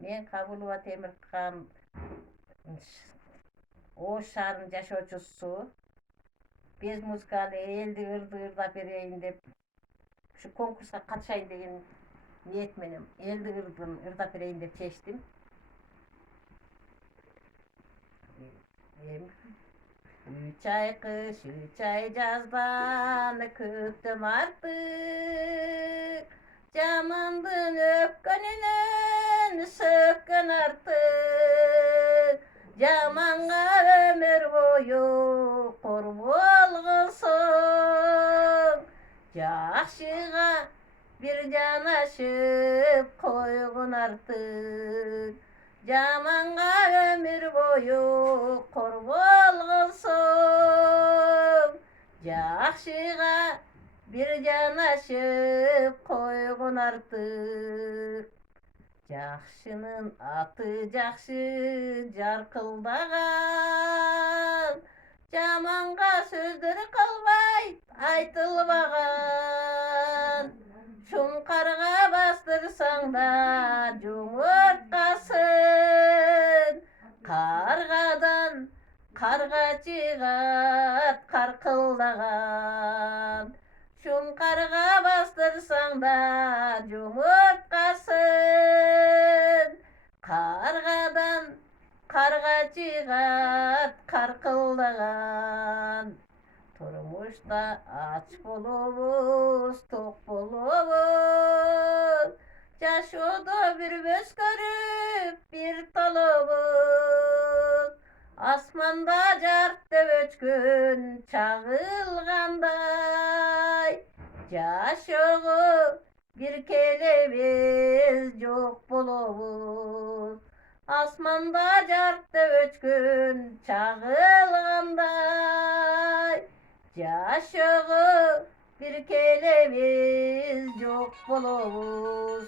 Men Kabulova Temirkan Oğuz şahrının yaşaıcısı. Biz muzikalı eldi ırdı bereyim dep şu konkursa katışayın degan niyetmenim. Eldi ırda bereyim dep seçtim. Üç ay kış, üç ay жаздан күттім артық. Жамандың өпкөнүнөн сөккөн артық. Жаманға өмір бойы қор болғансың. Жақшыға bir жанашып қойғын артық. Жаманға өмір бойы қор болғансың. Жақшыға bir жанашып қойғын артық. Жақшының аты жақшы жарқылдаған. Жаманға сөздер қалбай айтылбаған. Шұңқарға бастырсаң да жұмыртқасын. Қарғадан қарға жығат қарқылдаған. Шұңқарға бастырсаң да жұмыртқасын. Қарғадан қарға жығат қарқылдаған. Тұрмышта ач болобуз, тоқ болобуз. Жашоодо бир бөз көрүп, бир толобуз. Асманда жарты өчкөн чагылгандай. Жашоого бир келебиз, жок болобуз. Асманда жарты өчкөн чагылгандай. Жашоого бир келебиз, жок болобуз.